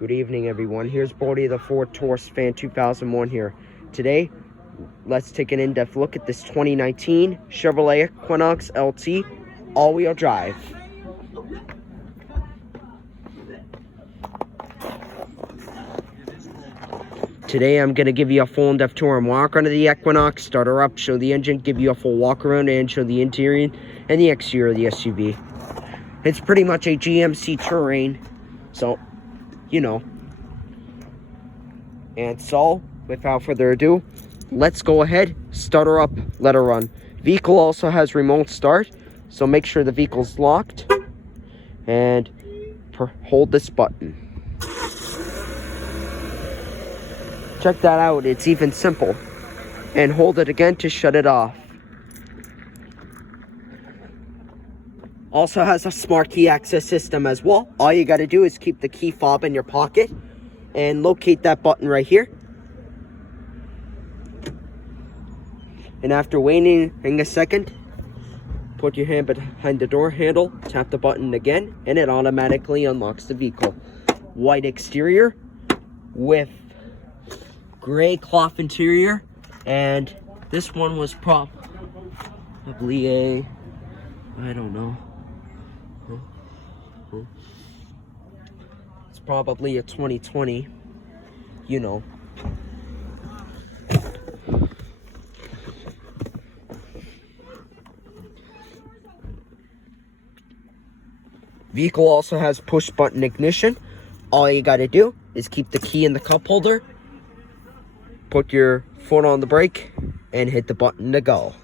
Good evening, everyone. Here's Brody, the Ford Taurus fan 2001 here. Today, let's take an in-depth look at this 2019 Chevrolet Equinox LT all-wheel drive. Today, I'm going to give you a full in-depth tour and walk onto the Equinox, start her up, show the engine, give you a full walk around, and show the interior and the exterior of the SUV. It's pretty much a GMC Terrain, so you know. And so, without further ado, let's go ahead, start her up, let her run. Vehicle also has remote start, so make sure the vehicle's locked and hold this button. Check that out, it's even simple. And hold it again to shut it off. Also has a smart key access system as well. All you got to do is keep the key fob in your pocket and locate that button right here. And after waiting a second, put your hand behind the door handle, tap the button again, and it automatically unlocks the vehicle. White exterior with gray cloth interior, and this one was probably a, I don't know. It's probably a 2020, you know. Vehicle also has push button ignition. All you got to do is keep the key in the cup holder, put your foot on the brake, and hit the button to go.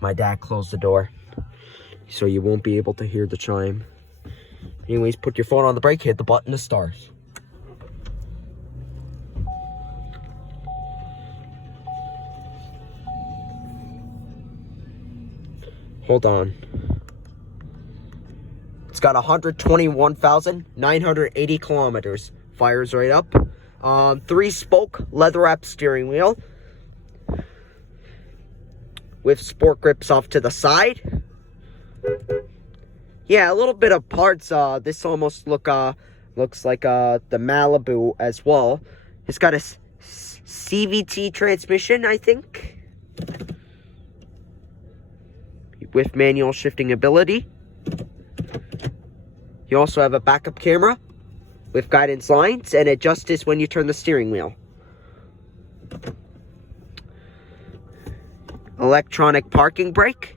My dad closed the door, so you won't be able to hear the chime. Anyways, put your phone on the brake, hit the button to start. Hold on. It's got 121,980 kilometers. Fires right up. 3-spoke leather-wrapped steering wheel with sport grips off to the side. Yeah, a little bit of parts. This almost looks like the Malibu as well. It's got a CVT transmission, I think, with manual shifting ability. You also have a backup camera with guidance lines and adjust this when you turn the steering wheel. Electronic parking brake.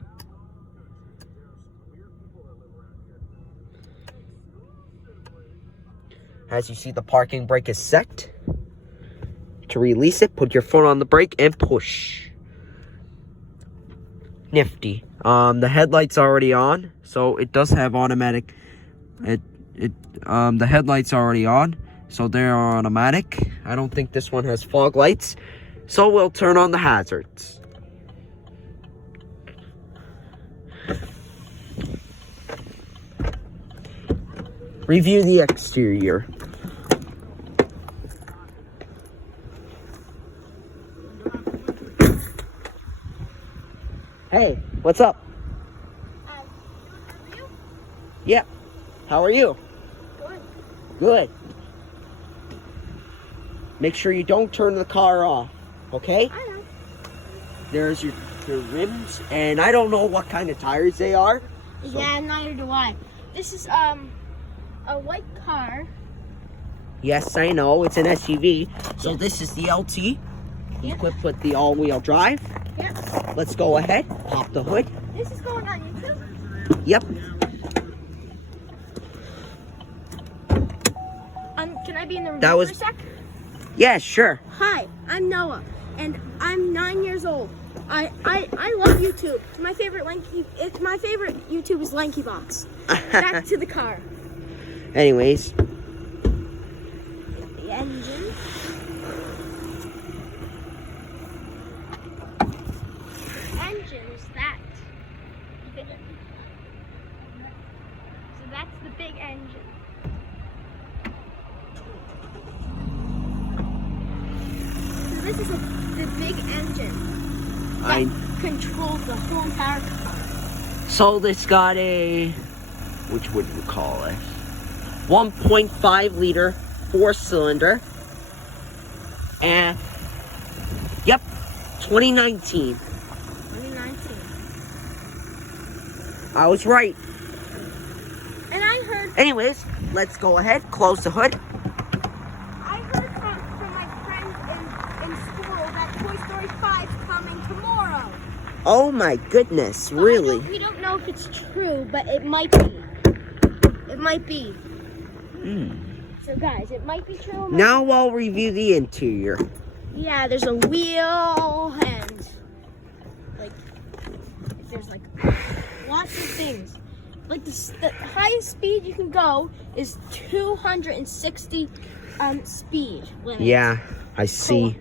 As you see, the parking brake is set. To release it, put your foot on the brake and push. Nifty. The headlight's already on, so it does have automatic. The headlight's already on, so they're automatic. I don't think this one has fog lights, so we'll turn on the hazards. Review the exterior. Hey, what's up? How are you? Yeah. How are you? Good. Good. Make sure you don't turn the car off, okay? I know. There's your rims, and I don't know what kind of tires they are. So. Yeah, neither do I. This is a white car. Yes, I know. It's an SUV. So this is the LT. Yep. Equipped with the all-wheel drive. Yep. Let's go ahead. Pop the hood. This is going on YouTube? Yep. Can I be in the room That was- for a sec? Yeah, sure. Hi, I'm Noah, and I'm 9 years old. I love YouTube. It's my favorite YouTube is Lanky Box. Back to the car. Anyways. The engine. Engine is that. So that's the big engine. So this is the big engine. that controls the whole entire car. So this got a, which would you call it? 1.5 liter 4-cylinder. And, yep, 2019. 2019. I was right. And I heard... Anyways, let's go ahead, close the hood. I heard from my friends in school that Toy Story 5 is coming tomorrow. Oh my goodness, really? We don't know if it's true, but it might be. It might be. So guys, it might be true. Now I'll review the interior. Yeah, there's a wheel and like there's like lots of things. Like the highest speed you can go is 260 speed limit. Yeah, I see.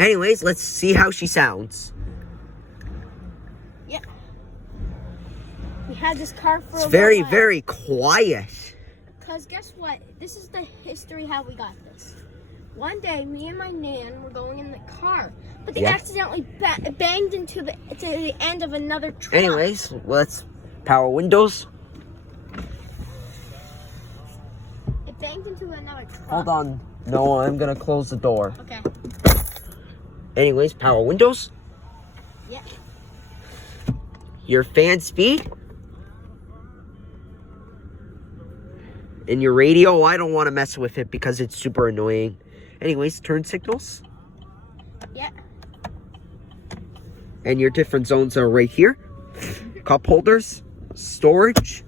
Anyways, let's see how she sounds. Yeah. We had this car for It's a very, while. very quiet. Because guess what? This is the history how we got this. One day, me and my nan were going in the car, but they accidentally banged into the end of another truck. Anyways, let's power windows. It banged into another truck. Hold on. No, I'm gonna close the door. Okay. Anyways, power windows. Yeah. Your fan speed. And your radio, I don't want to mess with it because it's super annoying. Anyways, turn signals. Yeah. And your different zones are right here. Cup holders, storage,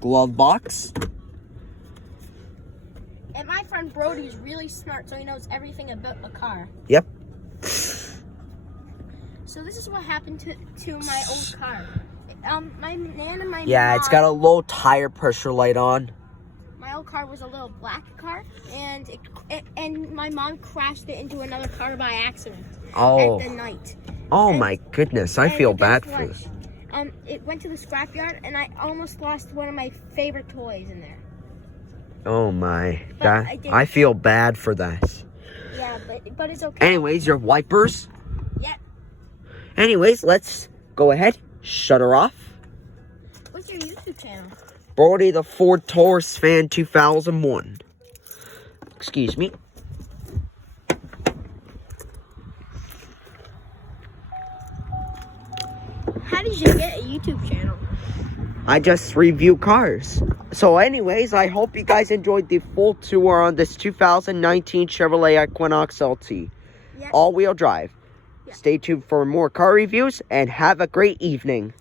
glove box. And my friend Brody is really smart, so he knows everything about a car. Yep. So this is what happened to my old car. My nan and my Yeah, it's got a low tire pressure light on. My old car was a little black car, and and my mom crashed it into another car by accident Oh. at the night. Oh And- my goodness, I feel guess bad for what? this. It went to the scrapyard, and I almost lost one of my favorite toys in there. Oh my, But that I did. I feel bad for that. Yeah, but it's okay. Anyways, your wipers. Yeah. Anyways, let's go ahead, shut her off. What's your YouTube channel? Brody the Ford Taurus fan 2001. Excuse me. How did you get a YouTube channel? I just review cars. So anyways, I hope you guys enjoyed the full tour on this 2019 Chevrolet Equinox LT. Yeah. All-wheel drive. Yeah. Stay tuned for more car reviews and have a great evening.